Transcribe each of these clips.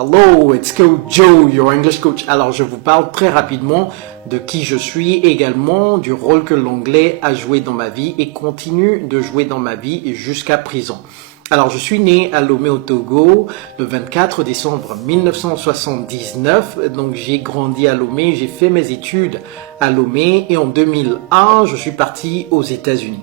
Hello, it's Coach Joe, your English coach. Alors, je vous parle très rapidement de qui je suis, également du rôle que l'anglais a joué dans ma vie et continue de jouer dans ma vie jusqu'à présent. Alors, je suis né à Lomé au Togo le 24 décembre 1979. Donc, j'ai grandi à Lomé, j'ai fait mes études à Lomé et en 2001, je suis parti aux États-Unis.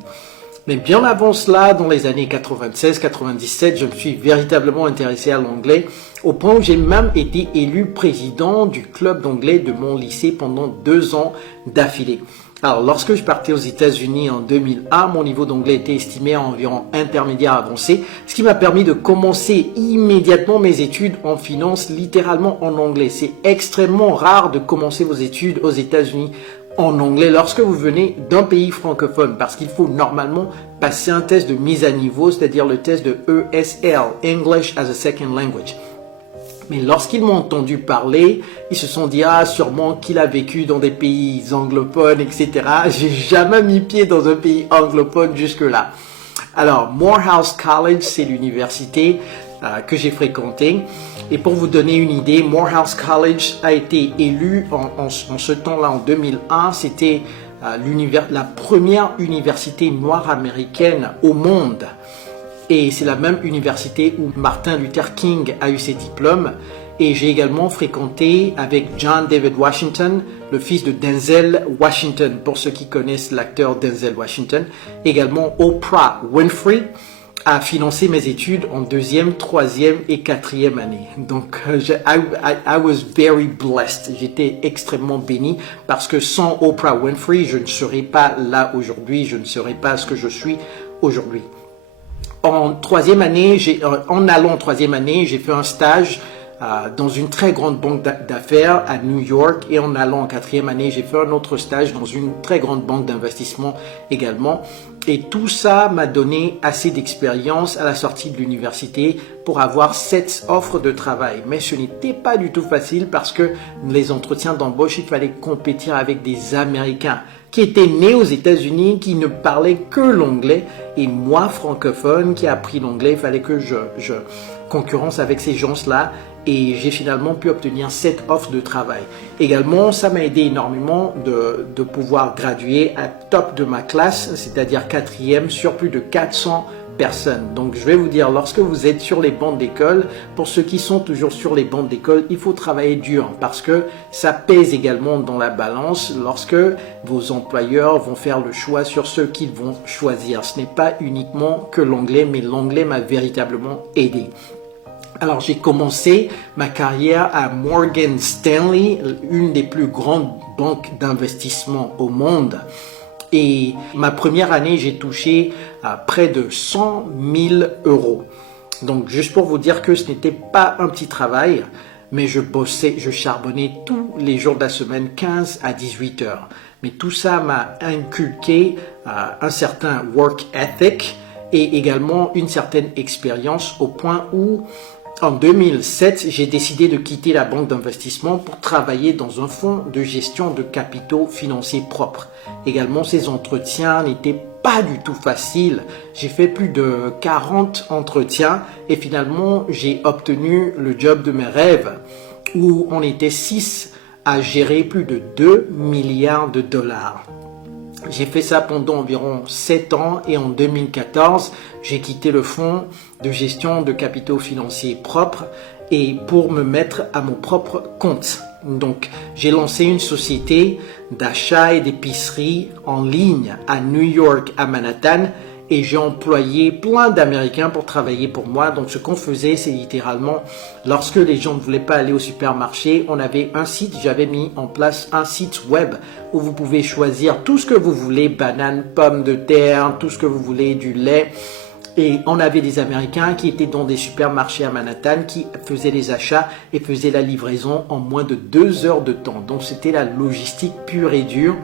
Mais bien avant cela, dans les années 96-97, je me suis véritablement intéressé à l'anglais au point où j'ai même été élu président du club d'anglais de mon lycée pendant 2 ans d'affilée. Alors, lorsque je partais aux États-Unis en 2001, mon niveau d'anglais était estimé à environ intermédiaire avancé, ce qui m'a permis de commencer immédiatement mes études en finance, littéralement en anglais. C'est extrêmement rare de commencer vos études aux États-Unis en anglais lorsque vous venez d'un pays francophone, parce qu'il faut normalement passer un test de mise à niveau, c'est-à-dire le test de ESL, English as a Second Language. Mais lorsqu'ils m'ont entendu parler, ils se sont dit « Ah, sûrement qu'il a vécu dans des pays anglophones, etc. » J'ai jamais mis pied dans un pays anglophone jusque-là. Alors, Morehouse College, c'est l'université que j'ai fréquentée. Et pour vous donner une idée, Morehouse College a été élu en ce temps-là, en 2001. C'était la première université noire américaine au monde. Et c'est la même université où Martin Luther King a eu ses diplômes. Et j'ai également fréquenté avec John David Washington, le fils de Denzel Washington, pour ceux qui connaissent l'acteur Denzel Washington. Également Oprah Winfrey a financé mes études en 2e, 3e et 4e année. Donc, I was very blessed. J'étais extrêmement béni parce que sans Oprah Winfrey, je ne serais pas là aujourd'hui, je ne serais pas ce que je suis aujourd'hui. En allant en 3e année, j'ai fait un stage dans une très grande banque d'affaires à New York, et en allant en 4e année, j'ai fait un autre stage dans une très grande banque d'investissement également. Et tout ça m'a donné assez d'expérience à la sortie de l'université pour avoir 7 offres de travail. Mais ce n'était pas du tout facile parce que les entretiens d'embauche, il fallait compétir avec des Américains qui étaient nés aux États-Unis, qui ne parlaient que l'anglais. Et moi, francophone, qui a appris l'anglais, il fallait que je concurrence avec ces gens-là. Et j'ai finalement pu obtenir 7 offres de travail. Également, ça m'a aidé énormément de pouvoir graduer à top de ma classe, c'est-à-dire 4e sur plus de 400 personnes. Donc, je vais vous dire, lorsque vous êtes sur les bancs d'école, pour ceux qui sont toujours sur les bancs d'école, il faut travailler dur parce que ça pèse également dans la balance lorsque vos employeurs vont faire le choix sur ceux qu'ils vont choisir. Ce n'est pas uniquement que l'anglais, mais l'anglais m'a véritablement aidé. Alors, j'ai commencé ma carrière à Morgan Stanley, une des plus grandes banques d'investissement au monde. Et ma première année, j'ai touché près de 100 000 euros. Donc, juste pour vous dire que ce n'était pas un petit travail, mais je bossais, je charbonnais tous les jours de la semaine, 15 à 18 heures. Mais tout ça m'a inculqué un certain work ethic et également une certaine expérience au point où en 2007, j'ai décidé de quitter la banque d'investissement pour travailler dans un fonds de gestion de capitaux financiers propres. Également, ces entretiens n'étaient pas du tout faciles. J'ai fait plus de 40 entretiens et finalement, j'ai obtenu le job de mes rêves où on était 6 à gérer plus de 2 milliards de dollars. J'ai fait ça pendant environ 7 ans et en 2014, j'ai quitté le fonds de gestion de capitaux financiers propres et pour me mettre à mon propre compte. Donc, j'ai lancé une société d'achat et d'épicerie en ligne à New York, à Manhattan, et j'ai employé plein d'Américains pour travailler pour moi. Donc, ce qu'on faisait, c'est littéralement, lorsque les gens ne voulaient pas aller au supermarché, on avait un site, j'avais mis en place un site web où vous pouvez choisir tout ce que vous voulez, bananes, pommes de terre, tout ce que vous voulez, du lait. Et on avait des Américains qui étaient dans des supermarchés à Manhattan, qui faisaient les achats et faisaient la livraison en moins de 2 heures de temps. Donc, c'était la logistique pure et dure.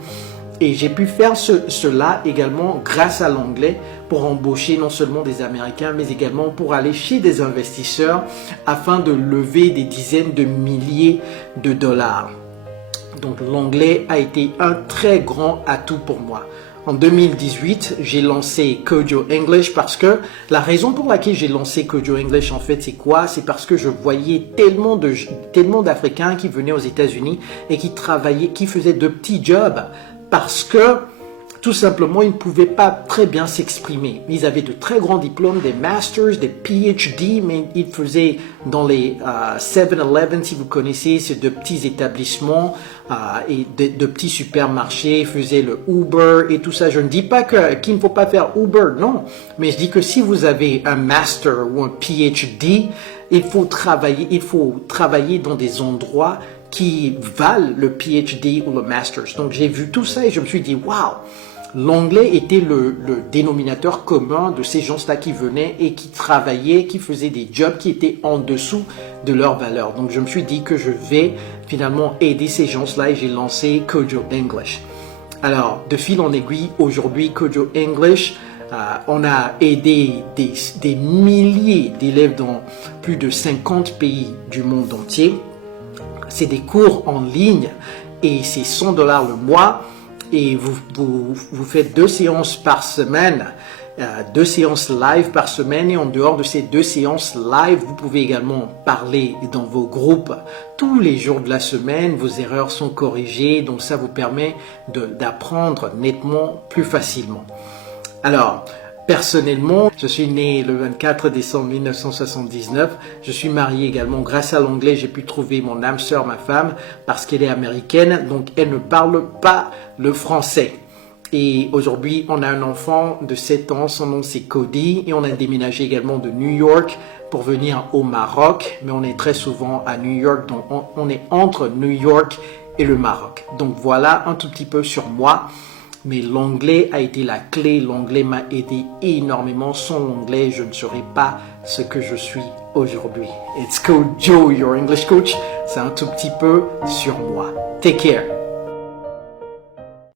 Et j'ai pu faire cela également grâce à l'anglais pour embaucher non seulement des Américains, mais également pour aller chez des investisseurs afin de lever des dizaines de milliers de dollars. Donc l'anglais a été un très grand atout pour moi. En 2018, j'ai lancé Kojo English parce que la raison pour laquelle j'ai lancé Kojo English en fait, c'est quoi? C'est parce que je voyais tellement d'Africains qui venaient aux États-Unis et qui travaillaient, qui faisaient de petits jobs parce que tout simplement, ils ne pouvaient pas très bien s'exprimer. Ils avaient de très grands diplômes, des masters, des PhD, mais ils faisaient dans les 7-Eleven, si vous connaissez, c'est de petits établissements et de petits supermarchés. Ils faisaient le Uber et tout ça. Je ne dis pas qu'il ne faut pas faire Uber, non. Mais je dis que si vous avez un master ou un PhD, il faut travailler dans des endroits qui valent le PhD ou le master's. Donc j'ai vu tout ça et je me suis dit, waouh! L'anglais était le dénominateur commun de ces gens-là qui venaient et qui travaillaient, qui faisaient des jobs qui étaient en dessous de leur valeur. Donc je me suis dit que je vais finalement aider ces gens-là et j'ai lancé Kojo English. Alors, de fil en aiguille, aujourd'hui, Kojo English, on a aidé des milliers d'élèves dans plus de 50 pays du monde entier. C'est des cours en ligne et c'est $100 le mois. Et vous faites 2 séances par semaine, 2 séances live par semaine. Et en dehors de ces 2 séances live, vous pouvez également parler dans vos groupes tous les jours de la semaine. Vos erreurs sont corrigées, donc ça vous permet d'apprendre nettement plus facilement. Alors, personnellement, je suis né le 24 décembre 1979. Je suis marié également. Grâce à l'anglais, j'ai pu trouver mon âme sœur, ma femme, parce qu'elle est américaine, donc elle ne parle pas le français. Et aujourd'hui, on a un enfant de 7 ans, son nom c'est Cody, et on a déménagé également de New York pour venir au Maroc, mais on est très souvent à New York, donc on est entre New York et le Maroc. Donc voilà un tout petit peu sur moi. Mais l'anglais a été la clé, l'anglais m'a aidé énormément. Sans l'anglais, je ne serais pas ce que je suis aujourd'hui. It's Coach Joe, your English coach. C'est un tout petit peu sur moi. Take care.